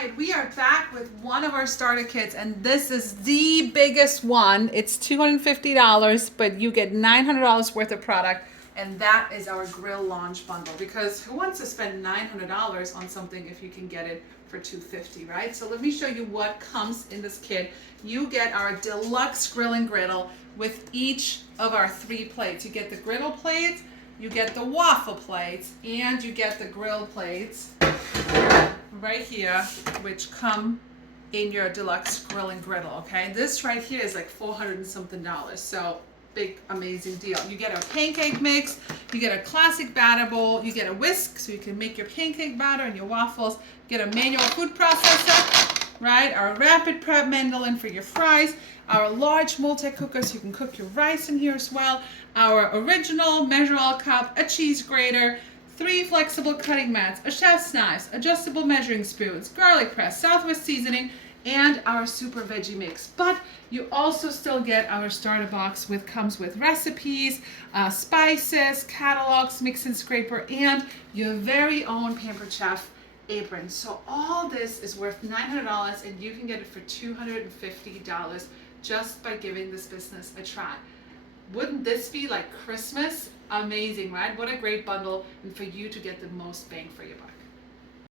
right, we are back with one of our starter kits, and this is the biggest one. It's $250, but you get $900 worth of product, and that is our grill launch bundle. Because who wants to spend $900 on something if you can get it for $250, right? So let me show you what comes in this kit. You get our deluxe grill and griddle with each of our 3 plates. You get the griddle plates, you get the waffle plates, and you get the grill plates right here, which come in your deluxe grill and griddle. Okay, this right here is like $400 and something, so big amazing deal. You get a pancake mix, you get a classic batter bowl, you get a whisk so you can make your pancake batter and your waffles, you get a manual food processor, right, our rapid prep mandolin for your fries, our large multi-cooker so you can cook your rice in here as well, our original measure all cup, a cheese grater, 3 flexible cutting mats, a chef's knives, adjustable measuring spoons, garlic press, Southwest seasoning, and our super veggie mix. But you also still get our starter box comes with recipes, spices, catalogs, mix and scraper, and your very own Pampered Chef apron. So all this is worth $900, and you can get it for $250 just by giving this business a try. Wouldn't this be like Christmas? Amazing, right? What a great bundle, and for you to get the most bang for your buck.